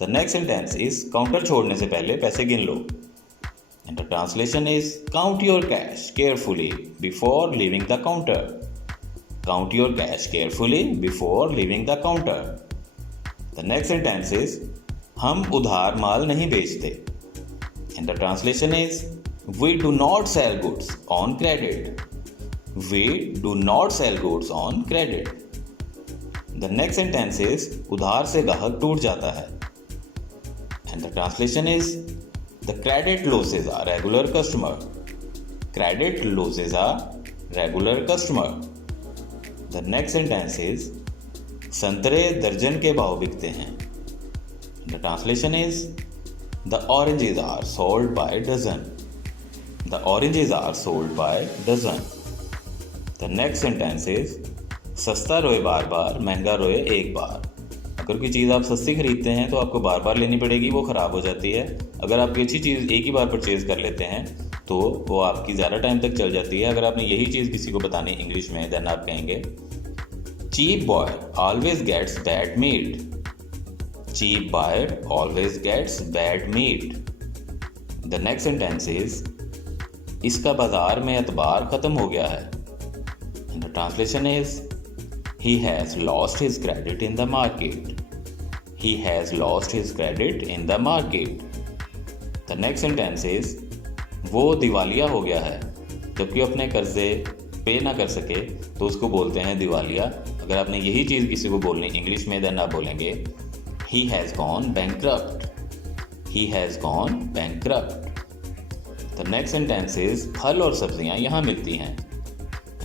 The next sentence is counter छोड़ने से पहले पैसे गिन लो. And the translation is count your cash carefully before leaving the counter. Count your cash carefully before leaving the counter. The next sentence is हम उधार माल नहीं बेचते. And the translation is we do not sell goods on credit. We do not sell goods on credit. The next sentence is उधार से ग्राहक टूट जाता है. And the translation is the credit loses a regular customer. Credit loses a regular customer. The next sentence is संतरे दर्जन के भाव बिकते हैं. The translation is the oranges are sold by dozen. The oranges are sold by dozen. The next sentence is सस्ता रोए बार बार, महंगा रोए एक बार. अगर कोई चीज़ आप सस्ती खरीदते हैं तो आपको बार बार लेनी पड़ेगी, वो ख़राब हो जाती है. अगर आप अच्छी चीज़ एक ही बार परचेज़ कर लेते हैं तो वो आपकी ज़्यादा टाइम तक चल जाती है. अगर आपने यही चीज़ किसी को बतानी इंग्लिश में, देन आप कहेंगे cheap boy always gets bad meat. Cheap boy always gets bad meat. The next sentence is इसका बाजार में एतबार ख़त्म हो गया है. The translation is He has lost his credit in the market. He has lost his credit in the market. The next sentence is वो दिवालिया हो गया है. जबकि अपने कर्जे पे ना कर सके तो उसको बोलते हैं दिवालिया. अगर आपने यही चीज़ किसी को बोलनी इंग्लिश में, देन आप बोलेंगे He has gone bankrupt. He has gone bankrupt. The next sentence is फल और सब्जियां यहाँ मिलती हैं.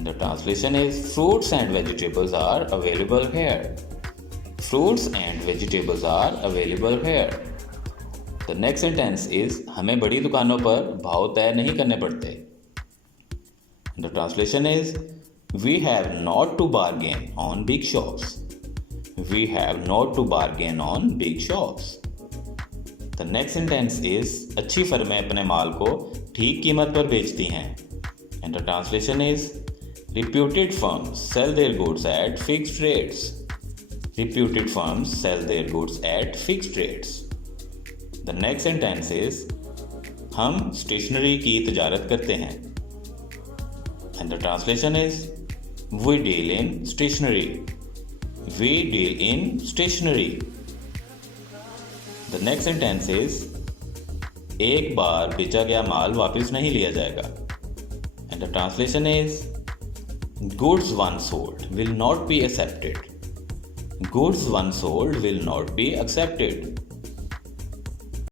The translation is fruits and vegetables are available here. Fruits and vegetables are available here. The next sentence is हमें बड़ी दुकानों पर भाव तय नहीं करने पड़ते. The translation is we have not to bargain on big shops. We have not to bargain on big shops. The next sentence is अच्छी फर्में अपने माल को ठीक कीमत पर बेचती हैं. And the translation is reputed firms sell their goods at fixed rates. Reputed firms sell their goods at fixed rates. The next sentence is हम stationery की तजारत करते हैं. And the translation is we deal in stationery. We deal in stationery. The next sentence is एक बार बेचा गया माल वापस नहीं लिया जाएगा. And the translation is goods once sold will not be accepted. Goods once sold will not be accepted.